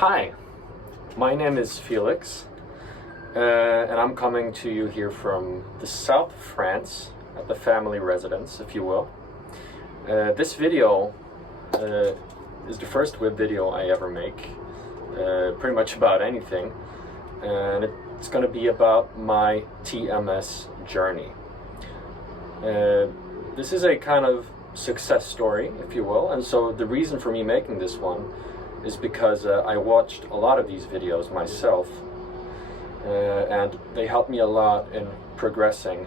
Hi, my name is Felix, and I'm coming to you here from the south of France, at the family residence, if you will. This video is the first web video I ever make, pretty much about anything, and it's going to be about my TMS journey. This is a kind of success story, if you will, and so the reason for me making this one is because I watched a lot of these videos myself, and they helped me a lot in progressing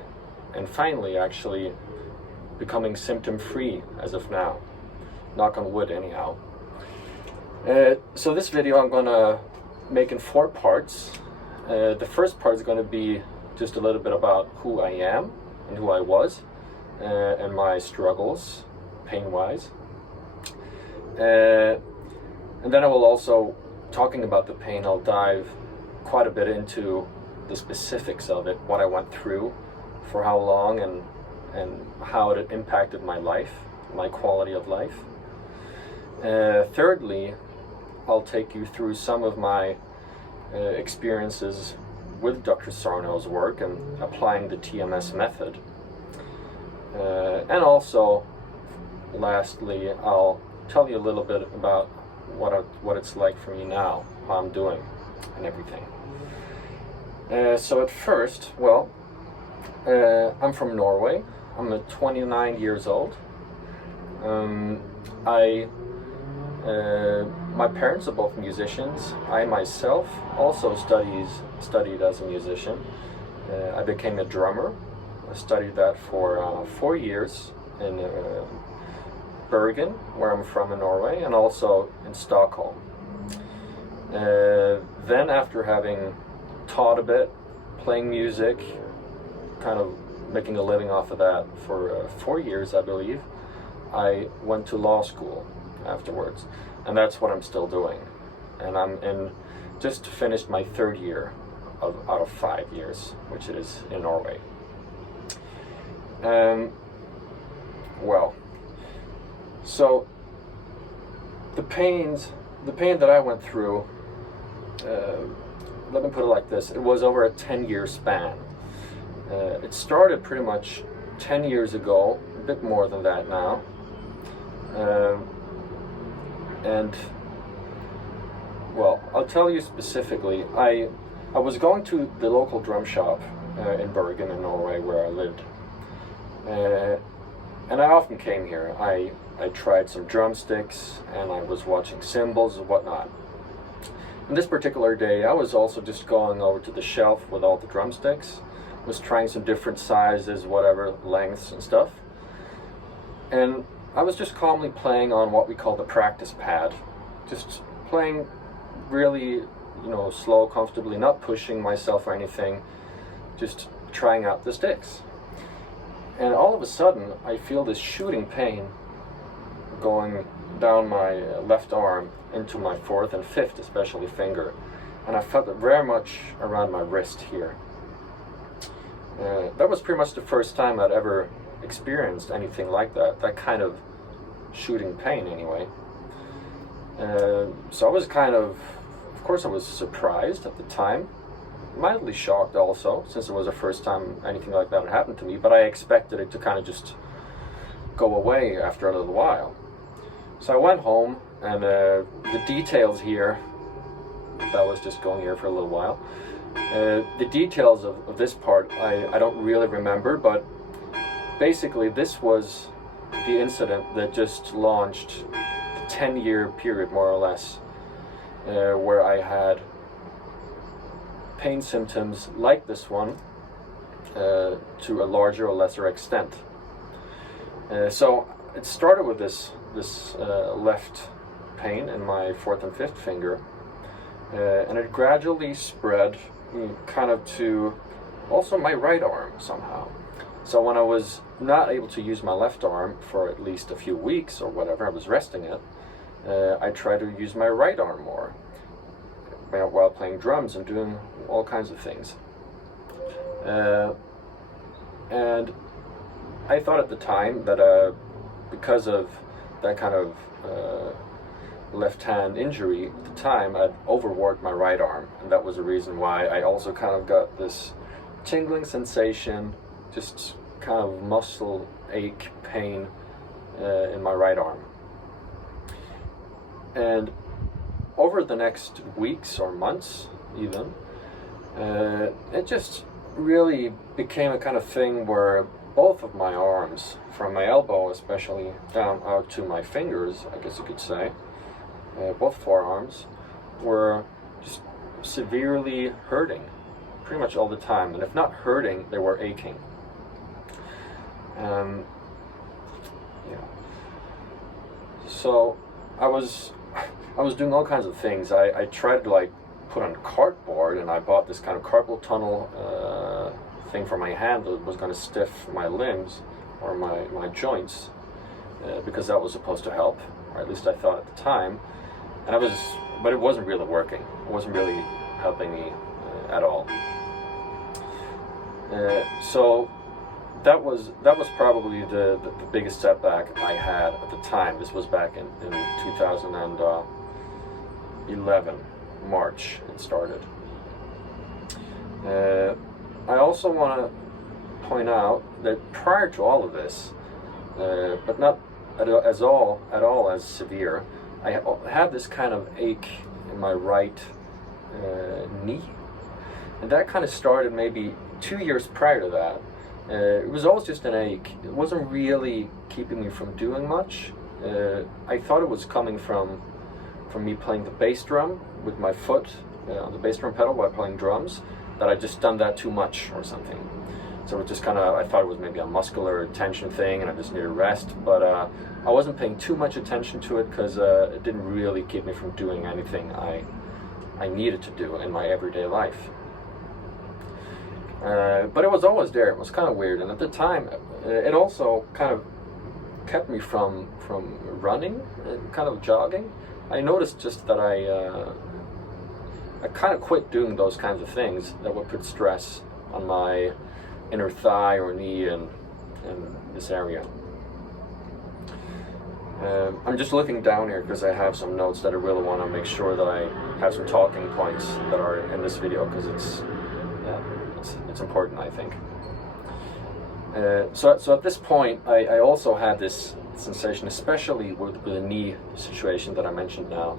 and finally actually becoming symptom-free as of now. Knock on wood, anyhow. So this video I'm going to make in 4 parts. The first part is going to be just a little bit about who I am and who I was, and my struggles, pain-wise. And then I will also, talking about the pain, I'll dive quite a bit into the specifics of it, what I went through, for how long, and how it impacted my life, my quality of life. Thirdly, I'll take you through some of my experiences with Dr. Sarno's work and applying the TMS method. And also, lastly, I'll tell you a little bit about what it's like for me now, how I'm doing, and everything. So at first, well, I'm from Norway. I'm 29 years old. My parents are both musicians. I myself also studied as a musician. I became a drummer. I studied that for 4 years in Bergen, where I'm from in Norway, and also in Stockholm. Then after having taught a bit, playing music, kind of making a living off of that for 4 years, I believe, I went to law school afterwards, and that's what I'm still doing. And just finished my 3rd year out of 5 years, which it is in Norway. So the pain that I went through, let me put it like this, it was over a 10-year span. It started pretty much 10 years ago, a bit more than that now. And, well, I'll tell you specifically, I was going to the local drum shop in Bergen in Norway, where I lived. And I often came here. I tried some drumsticks, and I was watching cymbals and whatnot. And this particular day, I was also just going over to the shelf with all the drumsticks, was trying some different sizes, whatever, lengths and stuff. And I was just calmly playing on what we call the practice pad. Just playing really, slow, comfortably, not pushing myself or anything, just trying out the sticks. And all of a sudden, I feel this shooting pain going down my left arm into my 4th and 5th, especially finger. And I felt it very much around my wrist here. That was pretty much the first time I'd ever experienced anything like that kind of shooting pain anyway. So I was of course I was surprised at the time, mildly shocked also, since it was the first time anything like that had happened to me, but I expected it to kind of just go away after a little while. So I went home, and the details here, that was just going here for a little while, the details of this part I don't really remember, but basically this was the incident that just launched the 10-year period, more or less, where I had pain symptoms like this one to a larger or lesser extent. So it started with this left pain in my 4th and 5th finger, and it gradually spread kind of to also my right arm somehow. So when I was not able to use my left arm for at least a few weeks or whatever, I was resting it, I tried to use my right arm more while playing drums and doing all kinds of things. And I thought at the time that because of that kind of left hand injury at the time, I'd overworked my right arm, and that was the reason why I also kind of got this tingling sensation, just kind of muscle ache pain in my right arm. And over the next weeks or months even, it just really became a kind of thing where both of my arms, from my elbow especially down out to my fingers, I guess you could say, both forearms, were just severely hurting pretty much all the time. And if not hurting, they were aching. Yeah. So I was doing all kinds of things. I tried to like put on cardboard, and I bought this kind of carpal tunnel thing for my hand that was going to stiff my limbs or my joints, because that was supposed to help, or at least I thought at the time. And but it wasn't really working. It wasn't really helping me at all. So that was probably the biggest setback I had at the time. This was back in 2011, March it started. I also want to point out that prior to all of this, but not at all as severe, I had this kind of ache in my right knee, and that kind of started maybe 2 years prior to that. It was always just an ache. It wasn't really keeping me from doing much. I thought it was coming from me playing the bass drum with my foot on the bass drum pedal while playing drums, that I just done that too much or something. So it just kind of, I thought it was maybe a muscular tension thing and I just needed rest, but I wasn't paying too much attention to it because it didn't really keep me from doing anything I needed to do in my everyday life. But it was always there. It was kind of weird, and at the time it also kind of kept me from running and kind of jogging. I noticed just that I kind of quit doing those kinds of things that would put stress on my inner thigh or knee and this area. I'm just looking down here because I have some notes that I really want to make sure that I have some talking points that are in this video, because it's important, I think. So at this point, I also had this sensation, especially with the knee situation that I mentioned now.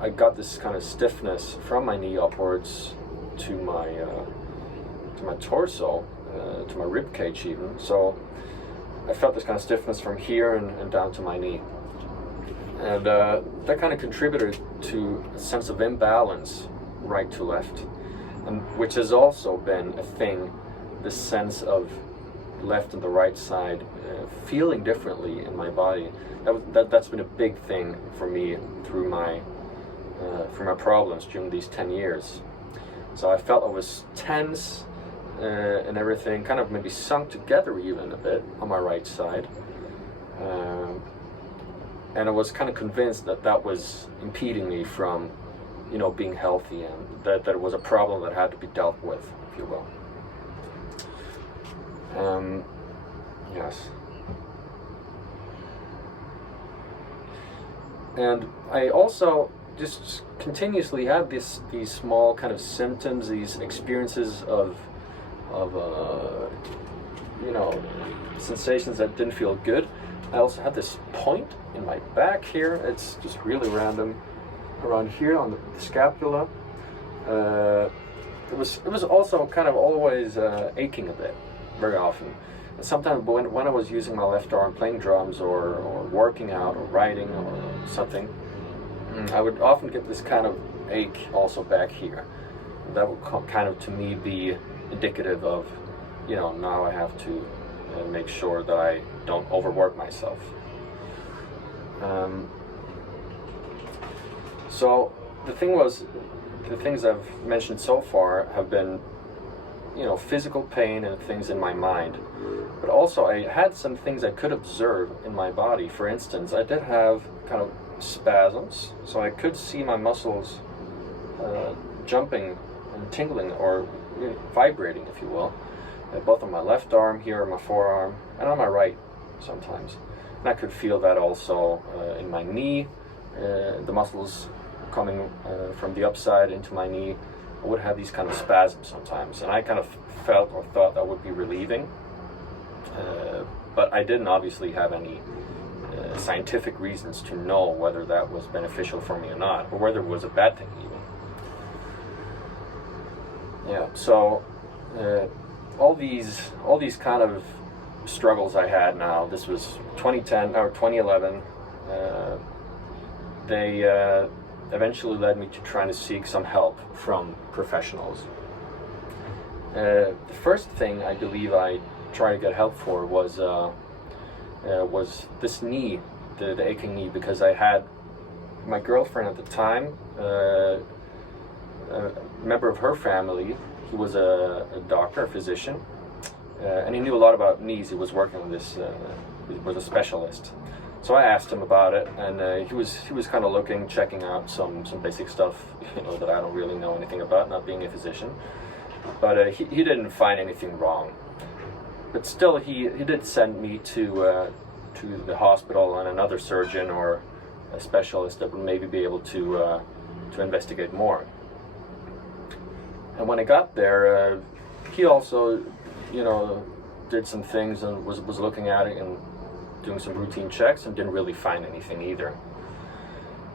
I got this kind of stiffness from my knee upwards to my torso, to my rib cage even. So I felt this kind of stiffness from here and down to my knee, and that kind of contributed to a sense of imbalance right to left, and which has also been a thing. This sense of left and the right side feeling differently in my body. That's been a big thing for me through my problems during these 10 years. So I felt I was tense and everything, kind of maybe sunk together even a bit on my right side. And I was kind of convinced that was impeding me from, being healthy, and that it was a problem that had to be dealt with, if you will. Yes. And I also just continuously had these small kind of symptoms, these experiences of sensations that didn't feel good. I also had this point in my back here. It's just really random, around here on the scapula. It was also kind of always aching a bit, very often. And sometimes when I was using my left arm playing drums or working out or writing or something, I would often get this kind of ache also back here. That would kind of to me be indicative of, now I have to make sure that I don't overwork myself. So the things I've mentioned so far have been, physical pain and things in my mind. But also I had some things I could observe in my body. For instance, I did have kind of spasms, so I could see my muscles jumping and tingling, or vibrating, if you will, both on my left arm here, on my forearm, and on my right sometimes. And I could feel that also in my knee, the muscles coming from the upside into my knee. I would have these kind of spasms sometimes, and I kind of felt or thought that would be relieving, but I didn't obviously have any scientific reasons to know whether that was beneficial for me or not, or whether it was a bad thing even. Yeah, so all these kind of struggles I had now, this was 2010 or 2011, they eventually led me to trying to seek some help from professionals. The first thing I believe I tried to get help for was this knee, the aching knee, because I had my girlfriend at the time, a member of her family. He was a doctor, a physician, and he knew a lot about knees. He was working with this, he was a specialist. So I asked him about it, and he was kind of looking, checking out some basic stuff, that I don't really know anything about, not being a physician. But he didn't find anything wrong. But still, he did send me to the hospital and another surgeon or a specialist that would maybe be able to investigate more. And when I got there, he also, did some things and was looking at it and doing some routine checks and didn't really find anything either.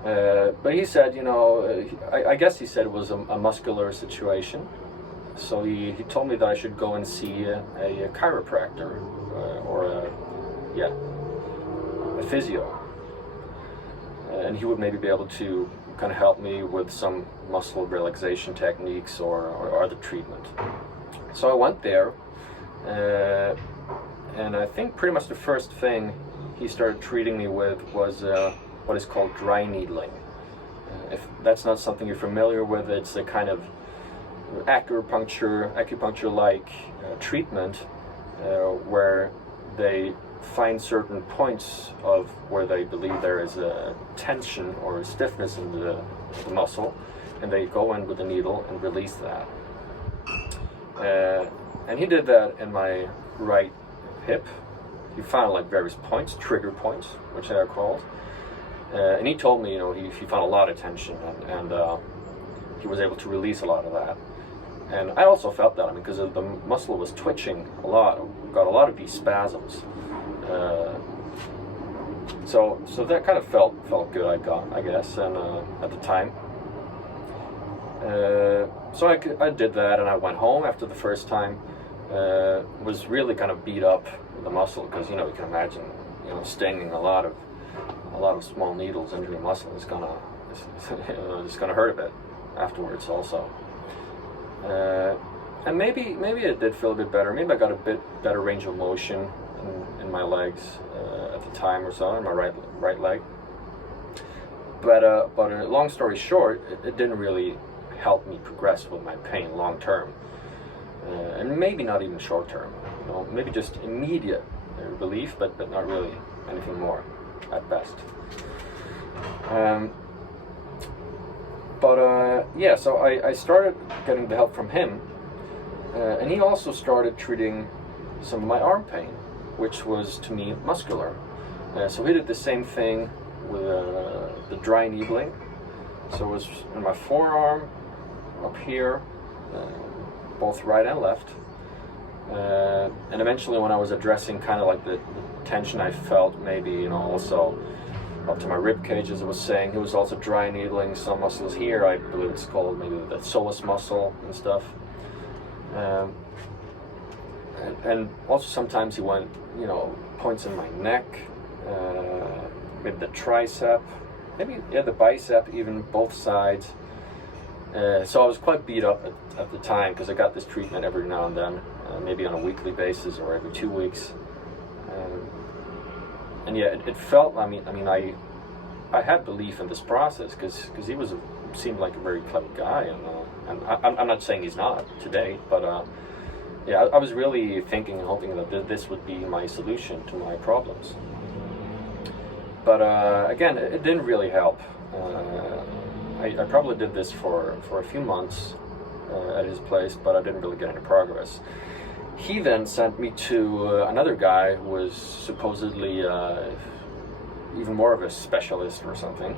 But he said, I guess he said it was a muscular situation. So he told me that I should go and see a chiropractor or a physio. And he would maybe be able to kind of help me with some muscle relaxation techniques or other treatment. So I went there, and I think pretty much the first thing he started treating me with was what is called dry needling. If that's not something you're familiar with, it's a kind of acupuncture-like treatment where they find certain points of where they believe there is a tension or stiffness in the muscle, and they go in with a needle and release that. And he did that in my right hip. He found like various points, trigger points, which they are called. And he told me, he found a lot of tension, and he was able to release a lot of that. And I also felt that, because the muscle was twitching a lot, got a lot of these spasms. So that kind of felt good, I guess, and at the time. So I did that, and I went home after the first time. Was really kind of beat up with the muscle, because you can imagine, stinging a lot of small needles into your muscle is gonna hurt a bit afterwards also. And maybe it did feel a bit better. Maybe I got a bit better range of motion in my legs at the time or so, in my right leg. But long story short, it didn't really help me progress with my pain long term, and maybe not even short term. Maybe just immediate relief, but not really anything more at best. So I started getting the help from him, and he also started treating some of my arm pain, which was to me muscular. So he did the same thing with the dry needling. So it was in my forearm, up here, both right and left. And eventually, when I was addressing kind of like the tension I felt, maybe also up to my rib cage, as I was saying, he was also dry needling some muscles here. I believe it's called maybe the psoas muscle and stuff. And also sometimes he went, points in my neck, maybe the tricep, maybe the bicep, even both sides. So I was quite beat up at the time, because I got this treatment every now and then, maybe on a weekly basis or every 2 weeks. And it felt. I had belief in this process, because he seemed like a very clever guy, and I'm not saying he's not today, but I was really thinking and hoping that this would be my solution to my problems. But again, it didn't really help. I probably did this for a few months at his place, but I didn't really get any progress. He then sent me to another guy who was supposedly even more of a specialist or something.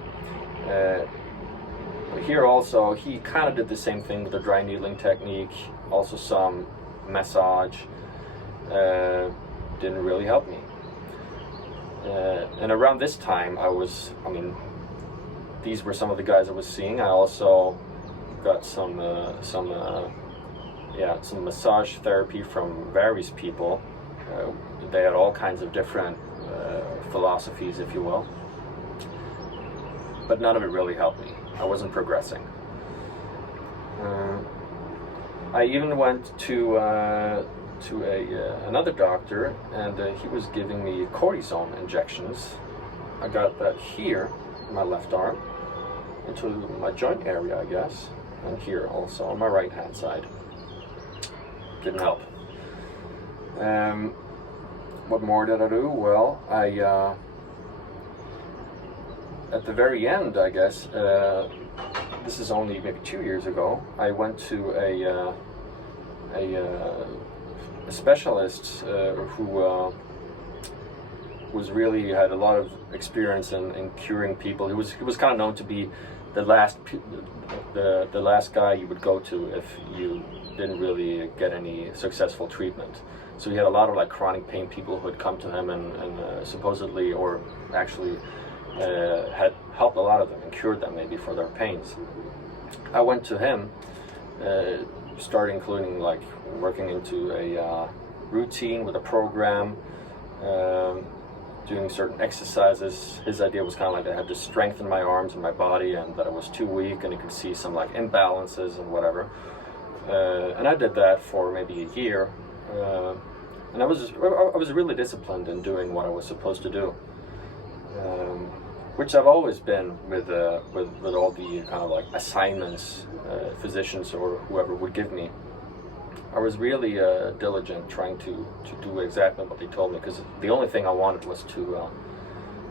Here also, he kind of did the same thing with the dry needling technique, also some massage. Didn't really help me. And around this time, these were some of the guys I was seeing. I also got some massage therapy from various people. They had all kinds of different philosophies, if you will. But none of it really helped me. I wasn't progressing. I even went to another doctor, and he was giving me cortisone injections. I got that here, in my left arm, into my joint area, I guess, and here also on my right hand side. Didn't help. What more did I do? Well, at the very end, I guess, this is only maybe 2 years ago, I went to a specialist who had a lot of experience in curing people. He was kind of known to be the last guy you would go to if you didn't really get any successful treatment. So he had a lot of like chronic pain people who had come to him and supposedly, or actually, had helped a lot of them and cured them maybe for their pains. I went to him, started including like working into a routine with a program, doing certain exercises. His idea was kind of like I had to strengthen my arms and my body, and that I was too weak, and he could see some like imbalances and whatever. And I did that for maybe a year, and I was really disciplined in doing what I was supposed to do. Which I've always been with all the kind of like assignments physicians or whoever would give me. I was really diligent trying to do exactly what they told me, because the only thing I wanted was to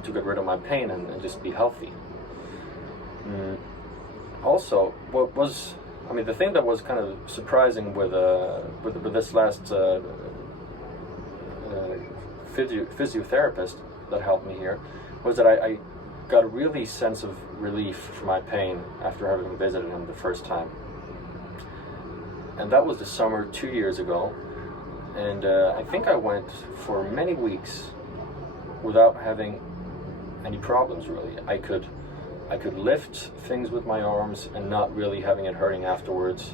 get rid of my pain and just be healthy. Also, the thing that was kind of surprising with this last physiotherapist that helped me here was that I got a really sense of relief for my pain after having visited him the first time. And that was the summer 2 years ago, and I think I went for many weeks without having any problems really. I could lift things with my arms and not really having it hurting afterwards.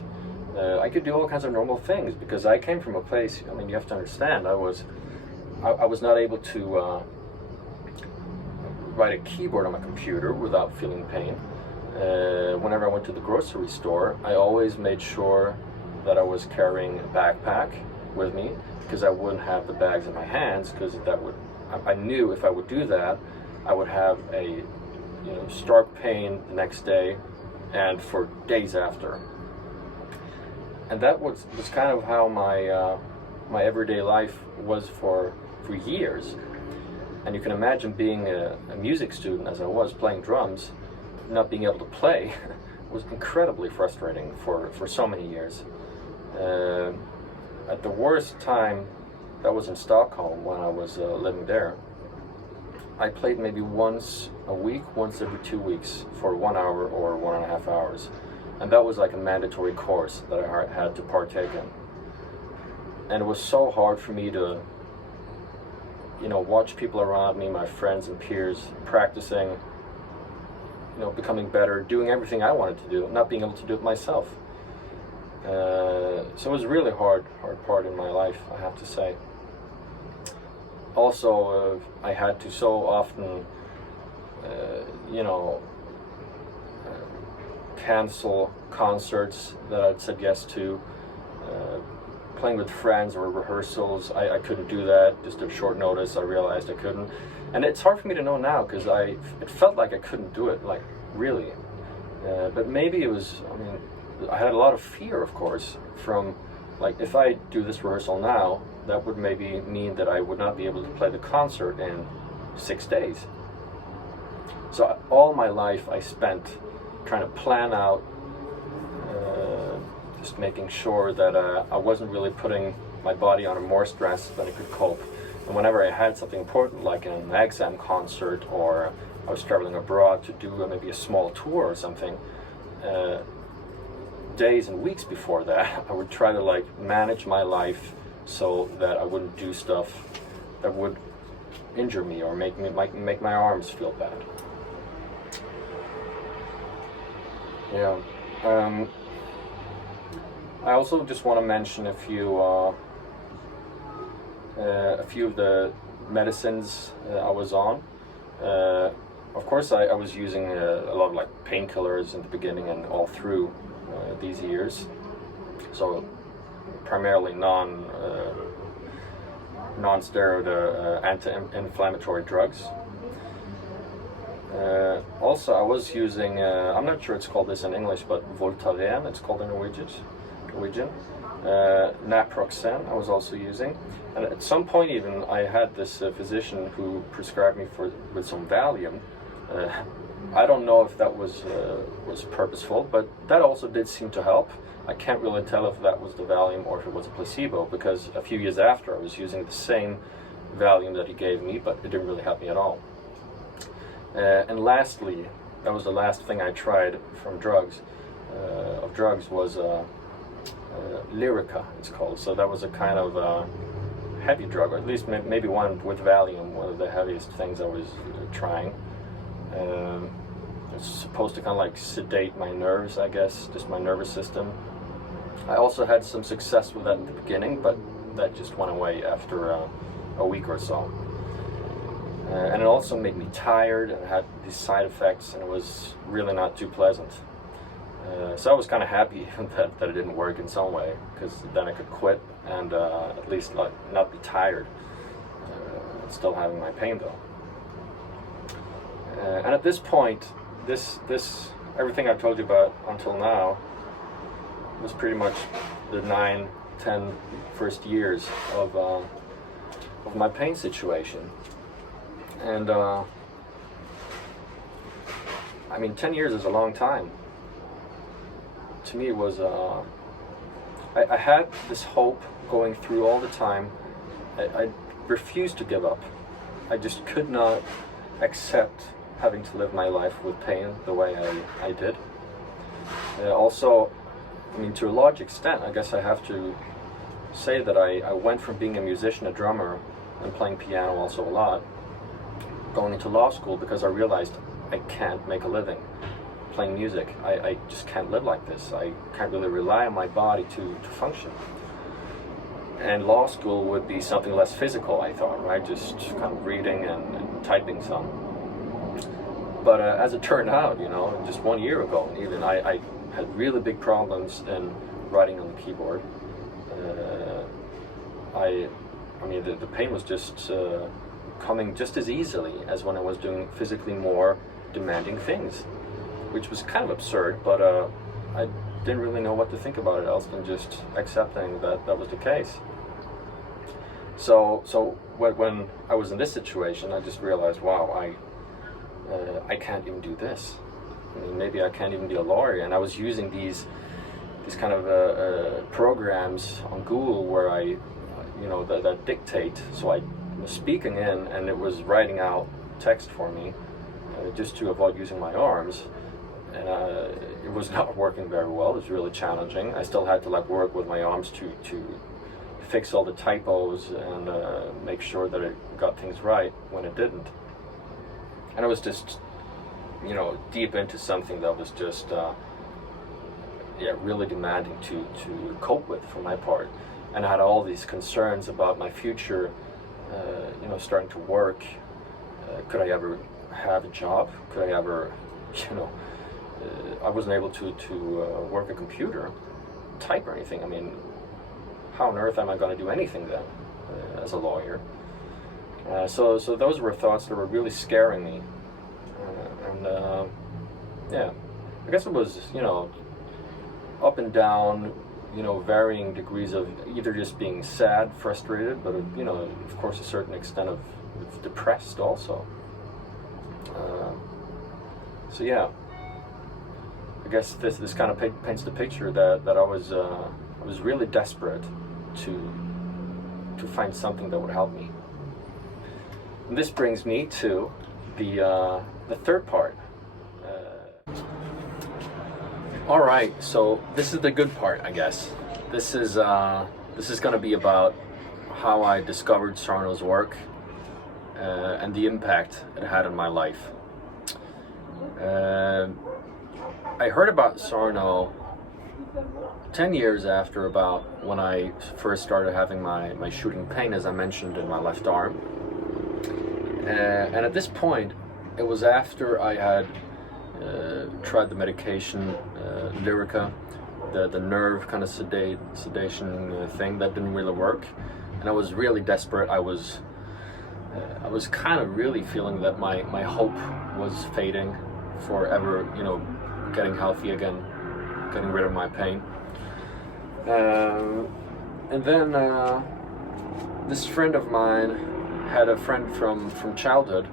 I could do all kinds of normal things because I came from a place, you have to understand, I was not able to write a keyboard on my computer without feeling pain. Whenever I went to the grocery store, I always made sure that I was carrying a backpack with me, because I wouldn't have the bags in my hands, because I knew if I would do that, I would have a stark pain the next day and for days after. And that was kind of how my everyday life was for years. And you can imagine being a music student, as I was, playing drums, not being able to play was incredibly frustrating for so many years. At the worst time, that was in Stockholm when I was living there, I played maybe once a week, once every 2 weeks for 1 hour or 1.5 hours. And that was like a mandatory course that I had to partake in. And it was so hard for me to watch people around me, my friends and peers, practicing, becoming better, doing everything I wanted to do, not being able to do it myself. So it was a really hard part in my life, I have to say. Also, I had to so often, cancel concerts that I'd said yes to. Playing with friends or rehearsals, I couldn't do that. Just at short notice, I realized I couldn't. And it's hard for me to know now, because it felt like I couldn't do it, like, really. But maybe it was, I had a lot of fear, of course, from, like, if I do this rehearsal now, that would maybe mean that I would not be able to play the concert in 6 days. So all my life I spent trying to plan out, just making sure that I wasn't really putting my body under more stress than it could cope, And whenever I had something important, like an exam concert, or I was traveling abroad to do maybe a small tour or something, days and weeks before that, I would try to like manage my life so that I wouldn't do stuff that would injure me or make my arms feel bad. Yeah. I also just want to mention a few of the medicines I was on. Of course, I was using a lot of like painkillers in the beginning and all through these years. So primarily non-steroid anti-inflammatory drugs. Also, I was using, I'm not sure it's called this in English, but Voltaren, it's called in Norwegian. Naproxen I was also using. And at some point even, I had this physician who prescribed me with some Valium. I don't know if that was purposeful, but that also did seem to help. I can't really tell if that was the Valium or if it was a placebo, because a few years after I was using the same Valium that he gave me, but it didn't really help me at all. And lastly, that was the last thing I tried from drugs, was Lyrica, it's called. So that was a kind of heavy drug, or at least maybe one with Valium, one of the heaviest things I was trying. It's supposed to kind of like sedate my nerves, I guess, just my nervous system. I also had some success with that in the beginning, but that just went away after a week or so. And it also made me tired, and it had these side effects, and it was really not too pleasant. So I was kind of happy that it didn't work in some way, because then I could quit and at least not be tired. Still having my pain though. And at this point, this everything I've told you about until now was pretty much the 9-10 first years of my pain situation. And I mean, 10 years is a long time. To me, it was I had this hope going through all the time. I refused to give up. I just could not accept having to live my life with pain the way I did. Also, I mean, to a large extent, I guess I have to say that I went from being a musician, a drummer, and playing piano also a lot, going into law school, because I realized I can't make a living playing music. I just can't live like this. I can't really rely on my body to function. And law school would be something less physical, I thought, right? Just kind of reading and typing some. But as it turned out, you know, just 1 year ago, even I had really big problems in writing on the keyboard. I mean, the pain was just coming just as easily as when I was doing physically more demanding things, which was kind of absurd, but I didn't really know what to think about it else than just accepting that that was the case. So when I was in this situation, I just realized, wow, I can't even do this. I mean, maybe I can't even be a lawyer. And I was using these kind of programs on Google where I, you know, that dictate. So I was speaking in, and it was writing out text for me, just to avoid using my arms. And it was not working very well. It was really challenging. I still had to like work with my arms to fix all the typos and make sure that it got things right when it didn't. And I was just, you know, deep into something that was just, really demanding to cope with for my part. And I had all these concerns about my future, you know, starting to work. Could I ever have a job? Could I ever, you know, I wasn't able to work a computer, type or anything. I mean, how on earth am I going to do anything then as a lawyer? So those were thoughts that were really scaring me. I guess it was, you know, up and down, you know, varying degrees of either just being sad, frustrated, but, you know, of course, a certain extent of depressed also. I guess this kind of paints the picture that I was really desperate to find something that would help me. And this brings me to the third part. All right, so this is the good part, I guess. This is going to be about how I discovered Sarno's work and the impact it had on my life. I heard about Sarno 10 years after about when I first started having my shooting pain, as I mentioned, in my left arm. And at this point, it was after I had tried the medication, Lyrica, the nerve kind of sedation thing that didn't really work, and I was really desperate. I was kind of really feeling that my hope was fading forever, getting healthy again, getting rid of my pain. And then this friend of mine had a friend from childhood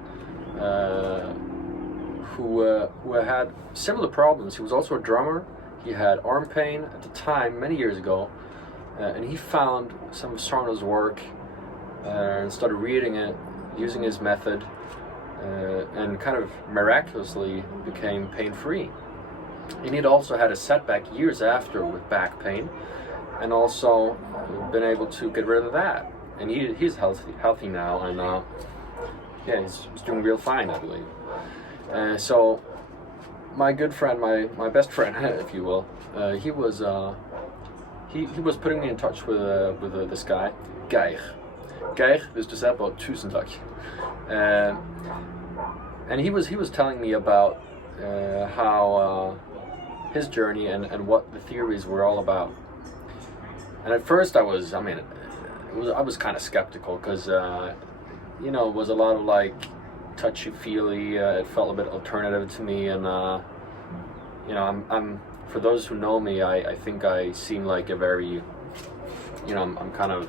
who had similar problems. He was also a drummer. He had arm pain at the time, many years ago, and he found some of Sarno's work and started reading it, using his method, and kind of miraculously became pain-free. And he'd also had a setback years after with back pain, and also been able to get rid of that. And he's healthy now, and he's doing real fine, I believe. So my good friend, my best friend, if you will, he was putting me in touch with this guy, Geir. Geir, dus du säger bara tusen tack. And he was telling me about how his journey and what the theories were all about. And at first I was kind of skeptical, because it was a lot of like touchy-feely. It felt a bit alternative to me, and I'm for those who know me, I think I seem like a very, I'm kind of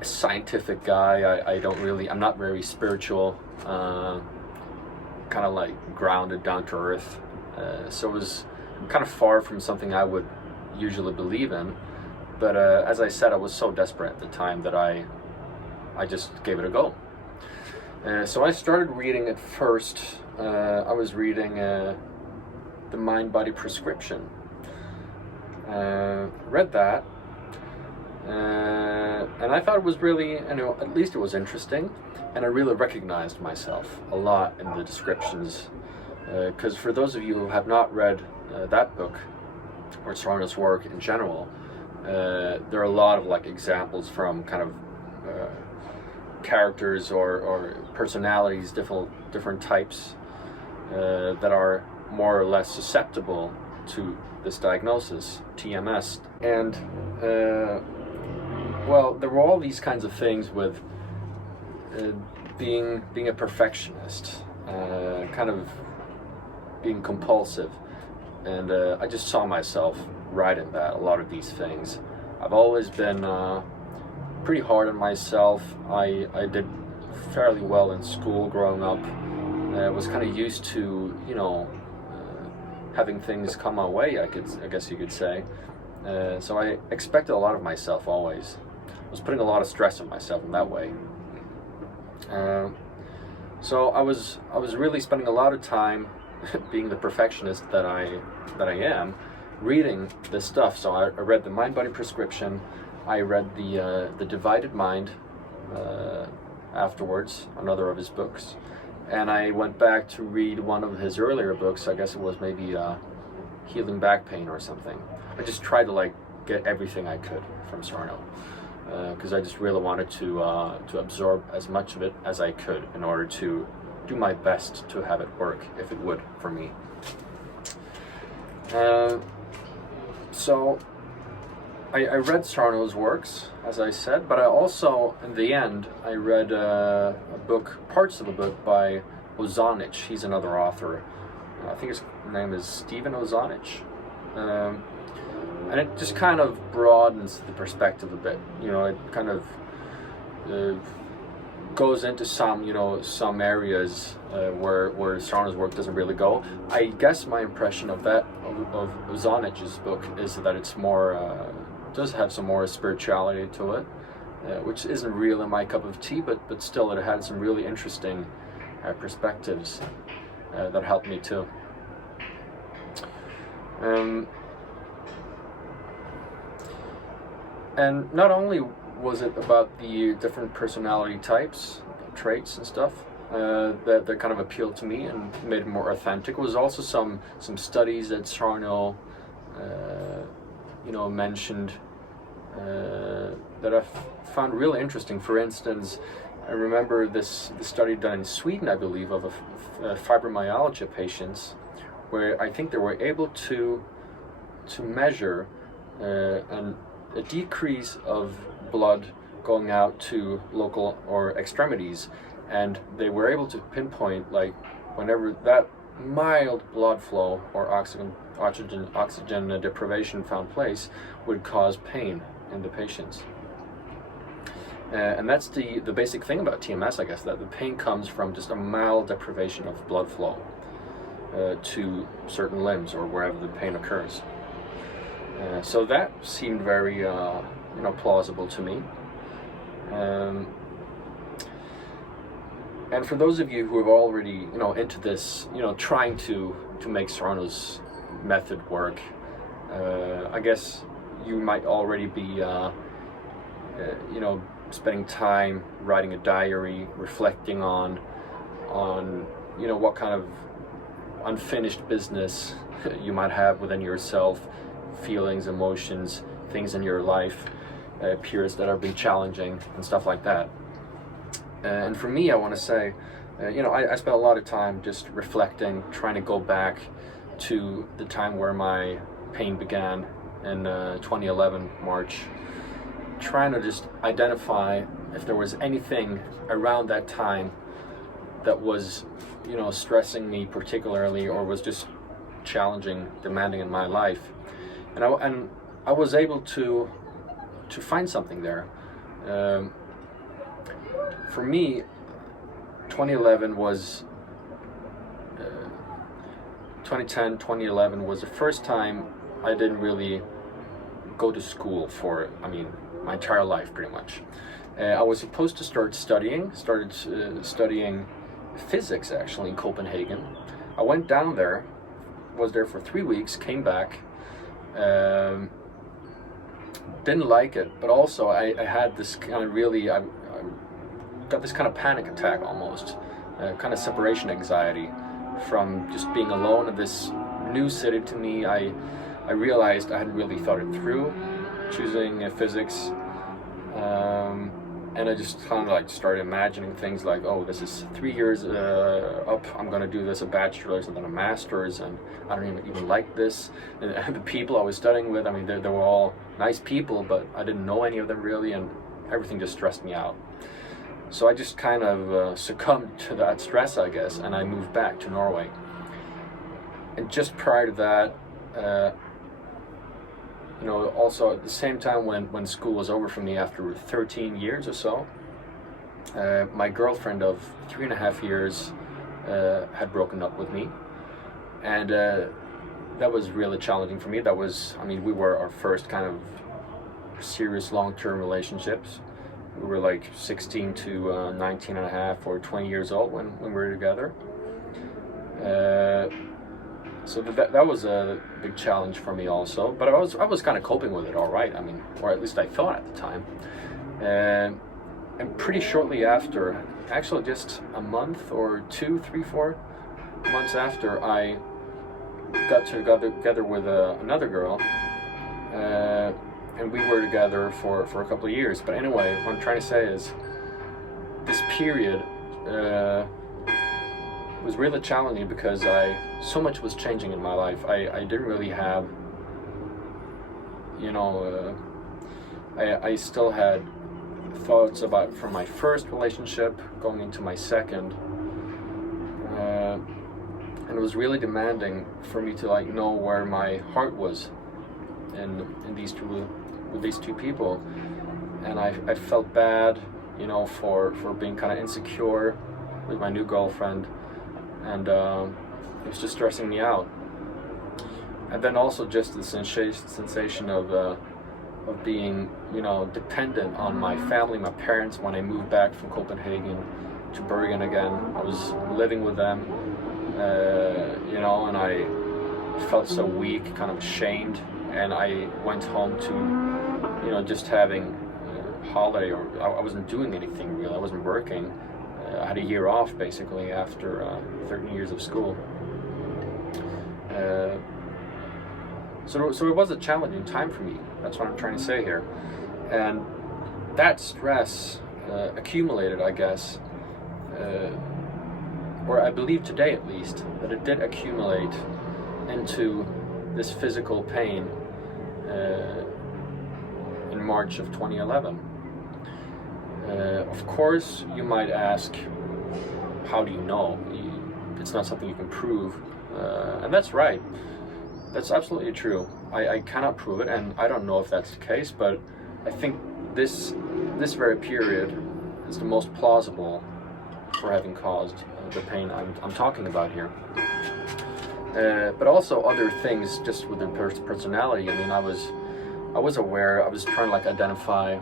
a scientific guy. I'm not very spiritual, kind of like grounded, down to earth. So it was kind of far from something I would usually believe in. But as I said, I was so desperate at the time that I just gave it a go. So I started reading it first. I was reading The Mind-Body Prescription. Read that. And I thought it was really, at least it was interesting. And I really recognized myself a lot in the descriptions. Because for those of you who have not read that book, or Sarno's work in general, there are a lot of like examples from kind of characters or personalities, different types that are more or less susceptible to this diagnosis, TMS. And there were all these kinds of things with being a perfectionist, kind of being compulsive, and I just saw myself right in that, a lot of these things. I've always been pretty hard on myself. I did fairly well in school growing up. I was kind of used to, having things come my way, I guess you could say. So I expected a lot of myself always. I was putting a lot of stress on myself in that way. So I was really spending a lot of time being the perfectionist that I am, reading this stuff. So I read The Mind-Body Prescription. I read the Divided Mind afterwards, another of his books, and I went back to read one of his earlier books. I guess it was maybe Healing Back Pain or something. I just tried to like get everything I could from Sarno, because I just really wanted to absorb as much of it as I could in order to do my best to have it work, if it would, for me. So I read Sarno's works, as I said, but I also, in the end, I read parts of a book by Ozanic. He's another author. I think his name is Stephen Ozanic. And it just kind of broadens the perspective a bit. It kind of goes into some areas where Sarno's work doesn't really go. I guess my impression of Ozanic's book is that it's more does have some more spirituality to it, which isn't really my cup of tea, but still it had some really interesting perspectives that helped me too. And not only was it about the different personality types, traits and stuff that kind of appealed to me and made it more authentic, it was also some studies that Sarno mentioned that I found really interesting. For instance, I remember this study done in Sweden, I believe, of fibromyalgia patients, where I think they were able to measure a decrease of blood going out to local or extremities, and they were able to pinpoint, like, whenever that mild blood flow or oxygen deprivation found place would cause pain in the patients. And that's the basic thing about TMS, I guess, that the pain comes from just a mild deprivation of blood flow to certain limbs or wherever the pain occurs. So that seemed very plausible to me. And for those of you who are already into this, trying to make Sarno's method work, I guess you might already be spending time writing a diary, reflecting on what kind of unfinished business you might have within yourself, feelings, emotions, things in your life, periods that are being challenging and stuff like that. And for me, I want to say, I spent a lot of time just reflecting, trying to go back to the time where my pain began in 2011, March, trying to just identify if there was anything around that time that was, stressing me particularly, or was just challenging, demanding in my life. And I was able to find something there. For me, 2011 was 2010, 2011 was the first time I didn't really go to school for, my entire life, pretty much. I was supposed to started studying physics, actually, in Copenhagen. I went down there, was there for 3 weeks, came back, didn't like it, but also I had this kind of I got this kind of panic attack almost, kind of separation anxiety from just being alone in this new city to me. I realized I hadn't really thought it through, choosing physics, and I just kind of started imagining things like, oh, this is 3 years up, I'm going to do this, a bachelor's and then a master's, and I don't even like this. And the people I was studying with, they were all nice people, but I didn't know any of them really, and everything just stressed me out. So I just kind of succumbed to that stress, I guess, and I moved back to Norway. And just prior to that, also at the same time when school was over for me after 13 years or so, my girlfriend of 3.5 years had broken up with me. And that was really challenging for me. That was, we were our first kind of serious long-term relationships. We were like 16 to 19 and a half or 20 years old when we were together. So that was a big challenge for me also. But I was kind of coping with it all right. Or at least I thought at the time. And pretty shortly after, actually just a month or 2, 3, 4 months after, I got together with another girl. And we were together for a couple of years. But anyway, what I'm trying to say is this period was really challenging because so much was changing in my life. I didn't really have, I still had thoughts about from my first relationship going into my second. And it was really demanding for me to know where my heart was in with these two people, and I felt bad, for being kind of insecure with my new girlfriend, and it was just stressing me out. And then also just the sensation of of being, dependent on my family, my parents. When I moved back from Copenhagen to Bergen again, I was living with them, and I felt so weak, kind of ashamed, and I went home to, just having a holiday, or I wasn't doing anything real. I wasn't working. I had a year off basically after 13 years of school. So it was a challenging time for me. That's what I'm trying to say here. And that stress accumulated, I guess, or I believe today at least, that it did accumulate into this physical pain in March of 2011. Of course, you might ask, how do you know? It's not something you can prove. And that's right. That's absolutely true. I cannot prove it, and I don't know if that's the case, but I think this very period is the most plausible for having caused the pain I'm talking about here. But also other things just with the personality. I mean, I was aware. I was trying to identify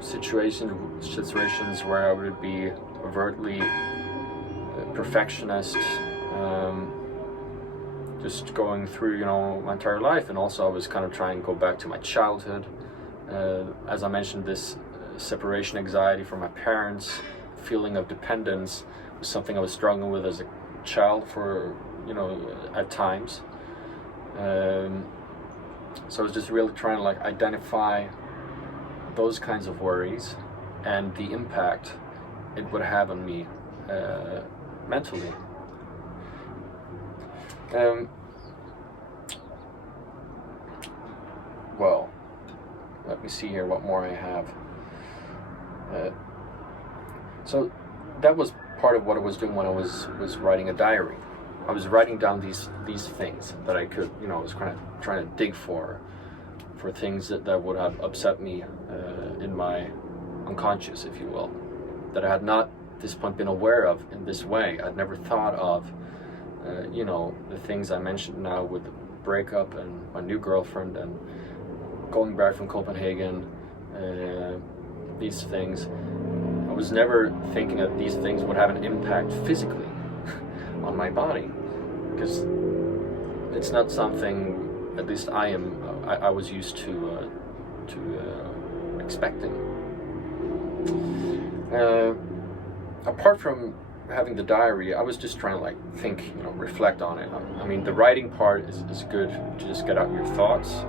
situations where I would be overtly perfectionist, just going through my entire life, and also I was kind of trying to go back to my childhood. As I mentioned, this separation anxiety from my parents, feeling of dependence was something I was struggling with as a child for at times. So I was just really trying to identify those kinds of worries and the impact it would have on me mentally. Well, let me see here what more I have. So that was part of what I was doing when I was writing a diary. I was writing down these things that I could, I was kind of trying to dig for things that would have upset me in my unconscious, if you will, that I had not at this point been aware of in this way. I'd never thought of, the things I mentioned now with the breakup and my new girlfriend and going back from Copenhagen, these things. I was never thinking that these things would have an impact physically on my body, because it's not something, at least I was used to expecting. Apart from having the diary, I was just trying to think, reflect on it. I mean, the writing part is good to just get out your thoughts,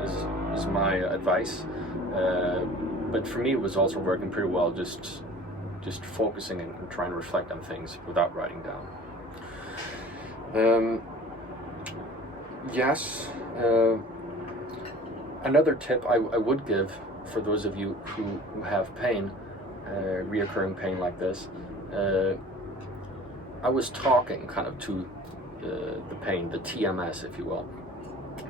is my advice. But for me, it was also working pretty well, just focusing and trying to reflect on things without writing down. Yes. Another tip I would give for those of you who have pain, reoccurring pain like this, I was talking kind of to the pain, the TMS, if you will.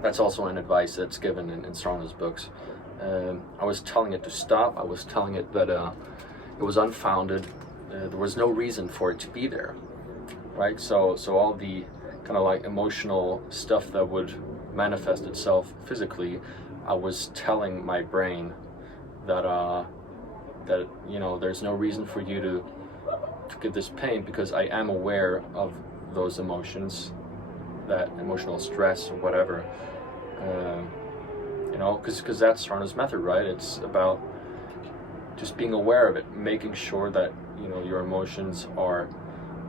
That's also an advice that's given in Strana's books. I was telling it to stop. I was telling it that it was unfounded. There was no reason for it to be there, right? So all the kind of emotional stuff that would manifest itself physically, I was telling my brain that there's no reason for you to get this pain, because I am aware of those emotions, that emotional stress or whatever, because that's Strana's method, right? It's about just being aware of it, making sure that your emotions are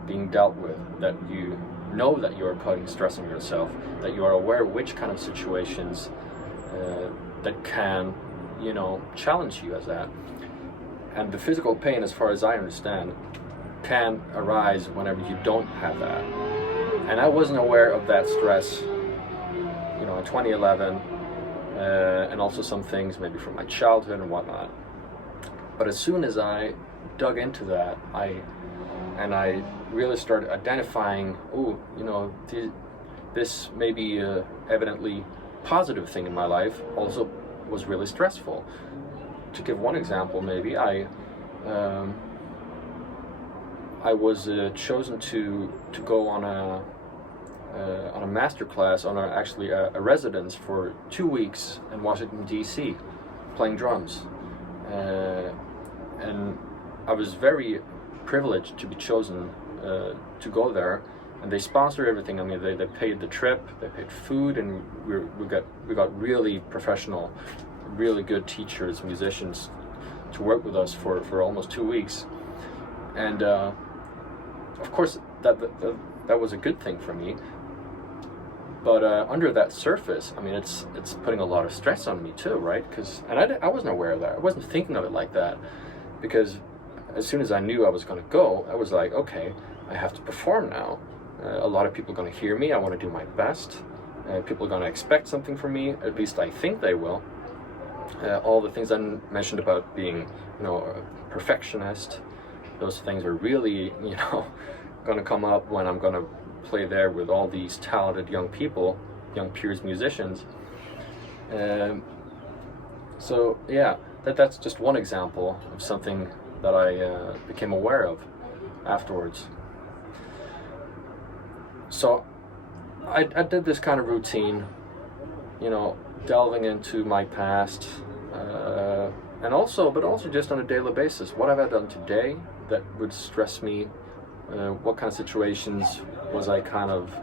being dealt with, that you know that you are putting stress on yourself, that you are aware which kind of situations that can challenge you as that. And the physical pain, as far as I understand, can arise whenever you don't have that. And I wasn't aware of that stress, in 2011, and also some things maybe from my childhood and whatnot. But as soon as I dug into that, I really started identifying, this may be a evidently positive thing in my life also was really stressful. To give one example, maybe I was chosen to go on a master class on a residence for 2 weeks in Washington, D.C., playing drums. And I was very privileged to be chosen to go there, and they sponsored everything. I mean, they paid the trip, they paid food, and we got really professional, really good teachers, musicians to work with us for almost 2 weeks. And of course that was a good thing for me. But under that surface, I mean, it's putting a lot of stress on me too, right? And I wasn't aware of that. I wasn't thinking of it like that, because as soon as I knew I was going to go, I was like, okay, I have to perform now. A lot of people are going to hear me. I want to do my best. People are going to expect something from me. At least I think they will. All the things I mentioned about being, a perfectionist, those things are really, going to come up when I'm going to play there with all these talented young people, young peers, musicians. So yeah, that's just one example of something that I became aware of afterwards. So I did this kind of routine, delving into my past, but also just on a daily basis. What have I done today that would stress me? What kind of situations was I kind of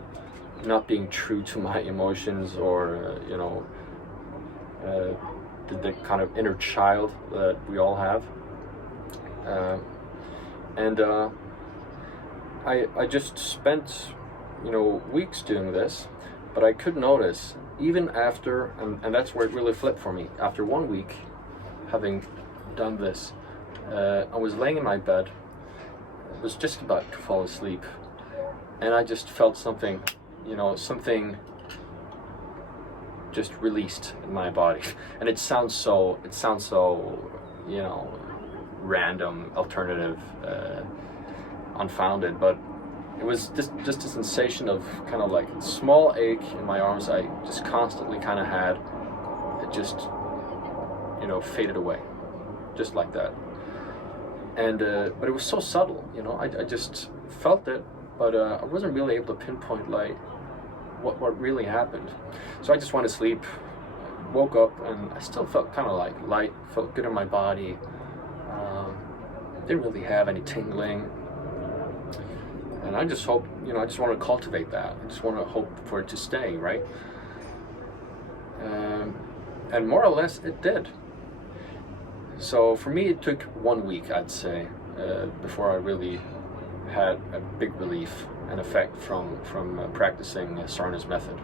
not being true to my emotions, or the kind of inner child that we all have? I just spent weeks doing this, but I could notice even after, and that's where it really flipped for me. After 1 week having done this, I was laying in my bed. I was just about to fall asleep, and I just felt something just released in my body. And it sounds so random, alternative, unfounded, but it was just a sensation of kind of like a small ache in my arms I just constantly kind of had. It just faded away, just like that. And but it was so subtle, I just felt it, but I wasn't really able to pinpoint like what really happened. So I just went to sleep, woke up, and I still felt kind of like light, felt good in my body. Didn't really have any tingling, and I just hope, I just want to cultivate that. I just want to hope for it to stay, right? And more or less it did. So for me, it took 1 week, I'd say, before I really had a big relief and effect from practicing Sarna's method.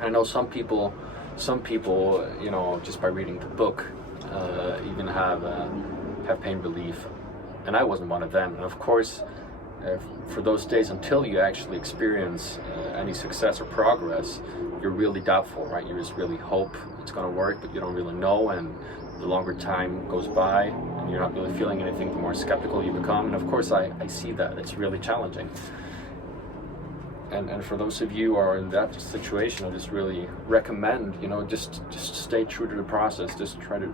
I know some people, just by reading the book, even have pain relief, and I wasn't one of them. And of course, for those days until you actually experience any success or progress, you're really doubtful, right? You just really hope it's going to work, but you don't really know. And the longer time goes by and you're not really feeling anything, the more skeptical you become. And of course, I see that. It's really challenging. And for those of you who are in that situation, I just really recommend, just stay true to the process. Just try to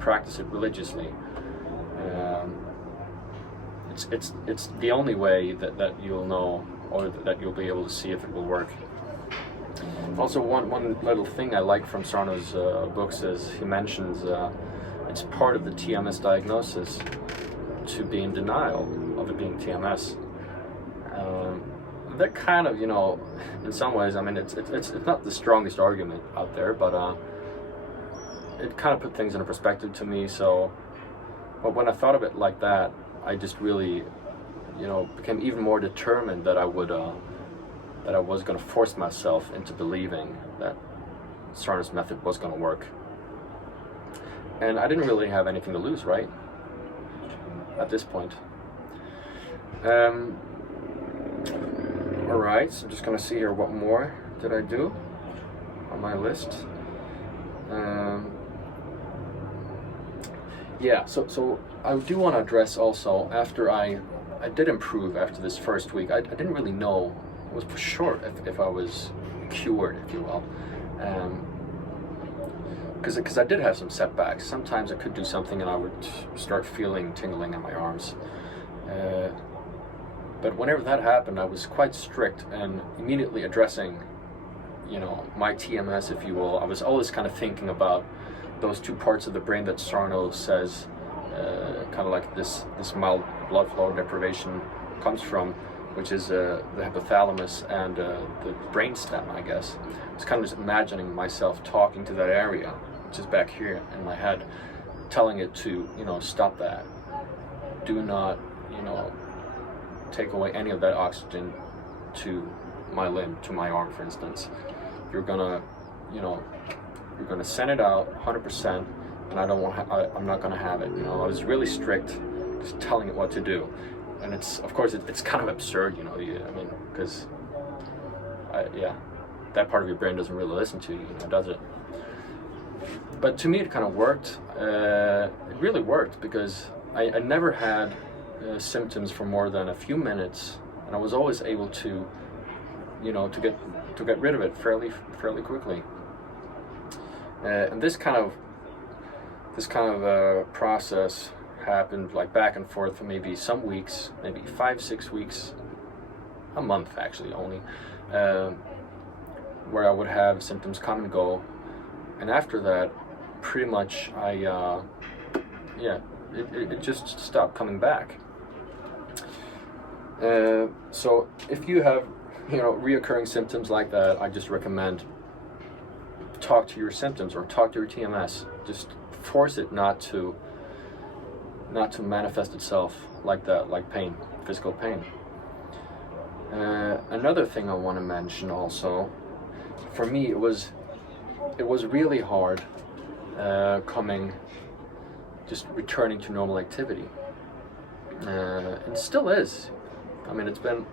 practice it religiously. It's the only way that you'll know, or that you'll be able to see if it will work. Also, one little thing I like from Sarna's books is he mentions it's part of the TMS diagnosis to be in denial of it being TMS. That kind of, in some ways, I mean, it's not the strongest argument out there, but it kind of put things into perspective to me. So, but when I thought of it like that, I just really, became even more determined that I was going to force myself into believing that Sarna's method was going to work. And I didn't really have anything to lose, right? At this point. Alright, so I'm just going to see here what more did I do on my list. So I do want to address also, after I did improve after this first week, I didn't really know, was for sure if I was cured, if you will, because I did have some setbacks. Sometimes I could do something and I would start feeling tingling in my arms, But whenever that happened, I was quite strict and immediately addressing, you know, my TMS, if you will. I was always kind of thinking about those two parts of the brain that Sarno says kind of like this mild blood flow deprivation comes from, which is the hypothalamus and the brainstem, I guess. I was kind of just imagining myself talking to that area, which is back here in my head, telling it to, you know, stop that. Do not, you know, take away any of that oxygen to my limb, to my arm, for instance. You're gonna, you know, you're gonna send it out 100%, and I don't want. I'm not gonna have it. You know, I was really strict, just telling it what to do, and it's, of course, it's kind of absurd. You know, I mean, because, yeah, that part of your brain doesn't really listen to you, you know, does it? But to me, it kind of worked. It really worked because I never had symptoms for more than a few minutes, and I was always able to, you know, to get rid of it fairly quickly. And this kind of process happened like back and forth for maybe some weeks, maybe 5-6 weeks, a month actually only, where I would have symptoms come and go, and after that, pretty much it just stopped coming back. So if you have, you know, reoccurring symptoms like that, I just recommend talk to your symptoms or talk to your TMS. Just force it not to manifest itself like that, like pain, physical pain. Another thing I want to mention also, for me, it was really hard just returning to normal activity. And still is. I mean, it's been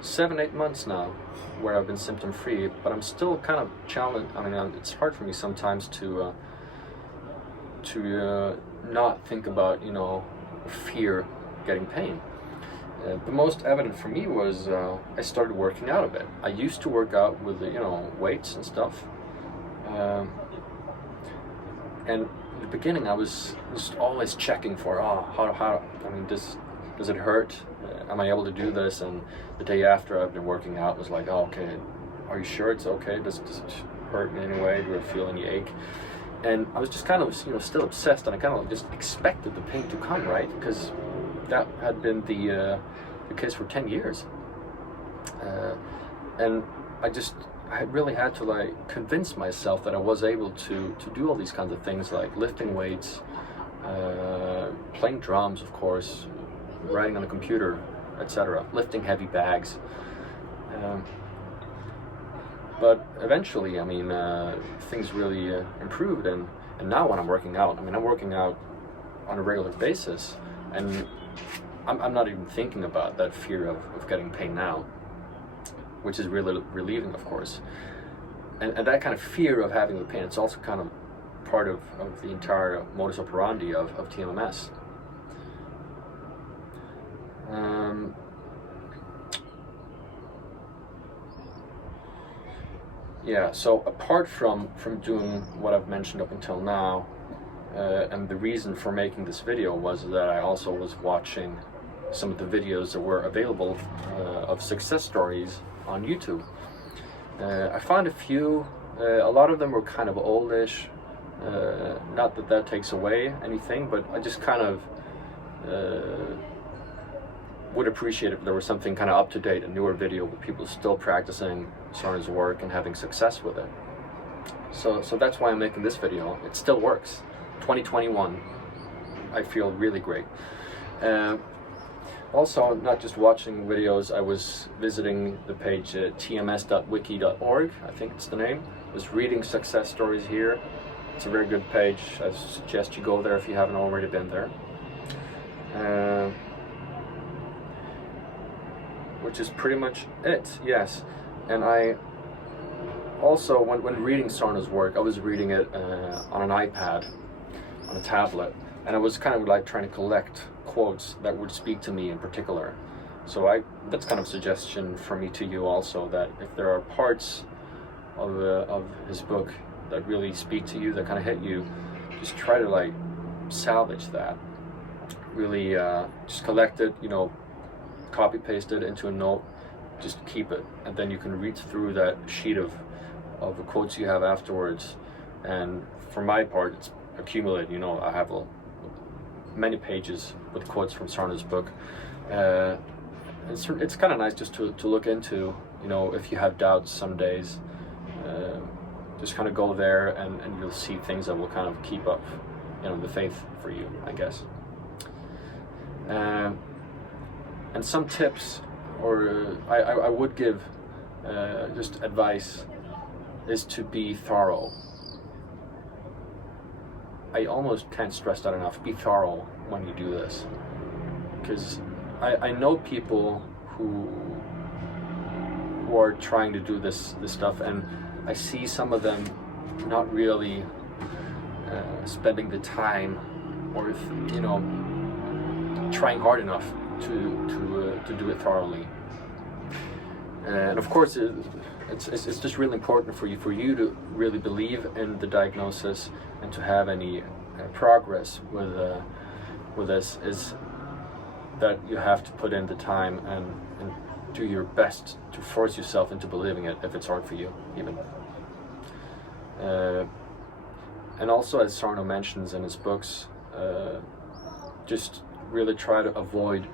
7-8 months now where I've been symptom free, but I'm still kind of challenged. I mean, it's hard for me sometimes to not think about, you know, fear getting pain. The most evident for me was I started working out a bit. I used to work out with, you know, weights and stuff, and in the beginning I was just always checking for how I mean, does it hurt? Am I able to do this? And the day after I've been working out was like, oh, okay, are you sure it's okay? Does it hurt in any way? Do I feel any ache? And I was just kind of, you know, still obsessed, and I kind of just expected the pain to come, right? Because that had been the case for 10 years. And I really had to like convince myself that I was able to do all these kinds of things, like lifting weights, playing drums, of course, writing on a computer, etc., lifting heavy bags. But eventually, I mean, things really improved, and now when I'm working out, I mean, I'm working out on a regular basis, and I'm not even thinking about that fear of getting pain now, which is really relieving, of course. And that kind of fear of having the pain, it's also kind of part of the entire modus operandi of TMS. Yeah, so apart from doing what I've mentioned up until now, and the reason for making this video was that I also was watching some of the videos that were available of success stories on YouTube. I found a few, a lot of them were kind of oldish, not that takes away anything, but I just kind of would appreciate if there was something kind of up to date, a newer video with people still practicing Sarna's work and having success with it. So that's why I'm making this video. It still works. 2021, I feel really great. Also, not just watching videos, I was visiting the page tms.wiki.org, I think it's the name. I was reading success stories here. It's a very good page. I suggest you go there if you haven't already been there. Which is pretty much it, yes. And I also, when reading Sarna's work, I was reading it on an iPad, on a tablet, and I was kind of like trying to collect quotes that would speak to me in particular. So that's kind of a suggestion for me to you also, that if there are parts of his book that really speak to you, that kind of hit you, just try to like salvage that. Really just collect it, you know, copy paste it into a note, just keep it, and then you can read through that sheet of the quotes you have afterwards. And for my part, it's accumulated. You know, I have many pages with quotes from Sarno's book. It's kind of nice just to look into, you know, if you have doubts some days. Just kind of go there, and you'll see things that will kind of keep up, you know, the faith for you, I guess. And some tips, or I would give just advice, is to be thorough. I almost can't stress that enough. Be thorough when you do this, because I know people who are trying to do this stuff, and I see some of them not really spending the time, or you know, trying hard enough to do it thoroughly. And of course, it's just really important for you to really believe in the diagnosis, and to have any progress with this, is that you have to put in the time and do your best to force yourself into believing it, if it's hard for you even. And also, as Sarno mentions in his books, just really try to avoid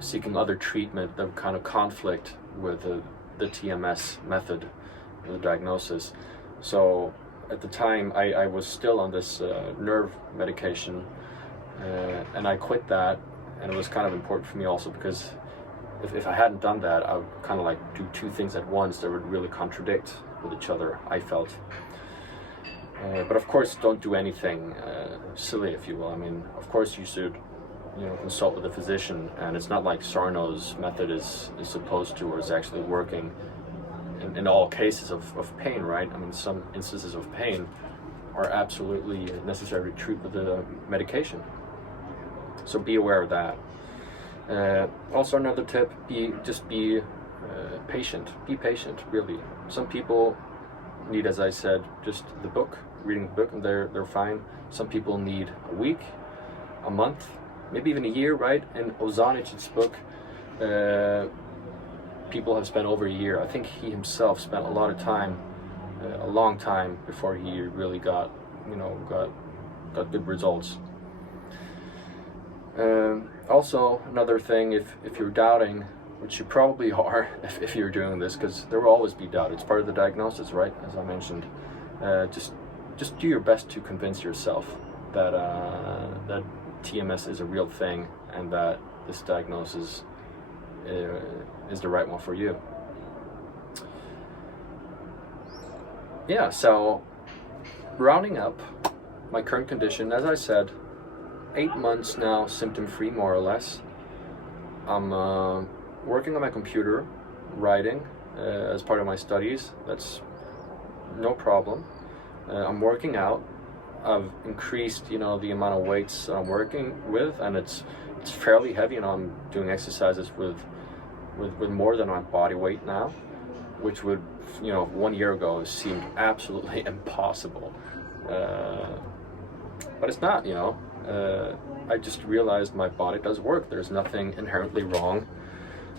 seeking other treatment that kind of conflict with the TMS method, the diagnosis. So at the time, I was still on this nerve medication, and I quit that, and it was kind of important for me also, because if I hadn't done that, I would kind of like do two things at once that would really contradict with each other, I felt. But of course, don't do anything silly, if you will. I mean, of course you should, you know, consult with a physician, and it's not like Sarno's method is supposed to, or is actually working in all cases of pain, right? I mean, some instances of pain are absolutely necessary to treat with the medication. So be aware of that. Also, another tip: be patient. Be patient, really. Some people need, as I said, just the book, reading the book, and they're fine. Some people need a week, a month, maybe even a year, right? In Ozanic's book, people have spent over a year. I think he himself spent a lot of time, a long time, before he really got good results. Also, another thing, if you're doubting, which you probably are if you're doing this, because there will always be doubt. It's part of the diagnosis, right? As I mentioned, just do your best to convince yourself that that TMS is a real thing, and that this diagnosis is the right one for you. Yeah, so rounding up my current condition, as I said, 8 months now, symptom-free, more or less. I'm working on my computer, writing as part of my studies. That's no problem. I'm working out. I've increased, the amount of weights I'm working with, and it's fairly heavy. I'm doing exercises with more than my body weight now, which would, 1 year ago seemed absolutely impossible. But it's not, I just realized my body does work. There's nothing inherently wrong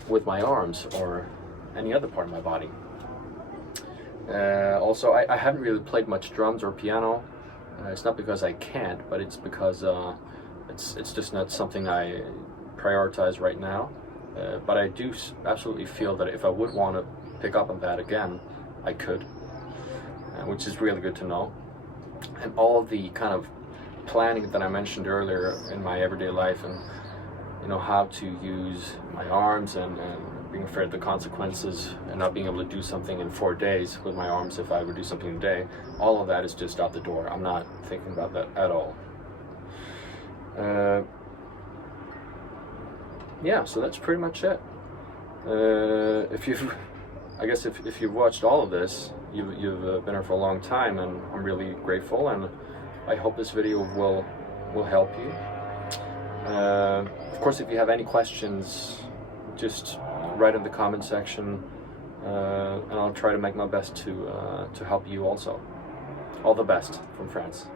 with my arms or any other part of my body. Also, I haven't really played much drums or piano. It's not because I can't, but it's because it's just not something I prioritize right now. But I do absolutely feel that if I would want to pick up on that again, I could, which is really good to know. And all the kind of planning that I mentioned earlier in my everyday life, and how to use my arms, and being afraid of the consequences, and not being able to do something in 4 days with my arms if I would do something today, all of that is just out the door. I'm not thinking about that at all. Yeah, so that's pretty much it. If you've watched all of this, you've been here for a long time, and I'm really grateful, and I hope this video will help you. Of course, if you have any questions, just write in the comment section, and I'll try to make my best to help you also. All the best from France.